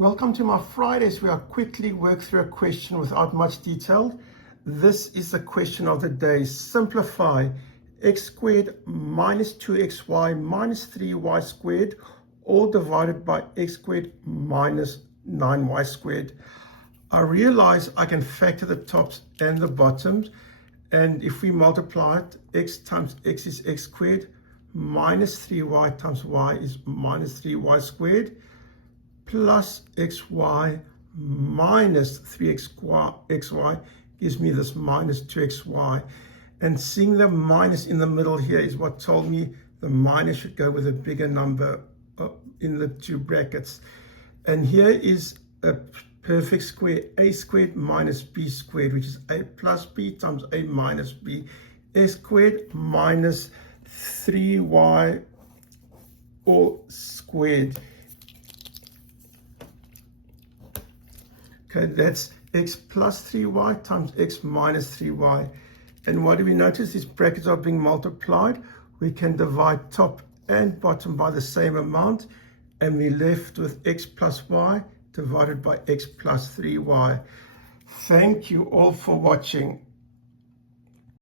Welcome to my Fridays where I quickly work through a question without much detail. This is the question of the day. Simplify x squared minus 2xy minus 3y squared, all divided by x squared minus 9y squared. I realize I can factor the tops and the bottoms, and if we multiply it, x times x is x squared, minus 3y times y is minus 3y squared, plus xy minus 3xy gives me this minus 2xy. And seeing the minus in the middle here is what told me the minus should go with a bigger number in the two brackets. And here is a perfect square, a squared minus b squared, which is a plus b times a minus b, a squared minus 3y all squared. Okay, that's x plus 3y times x minus 3y. And what do we notice? These brackets are being multiplied. We can divide top and bottom by the same amount, and we're left with x plus y divided by x plus 3y. Thank you all for watching.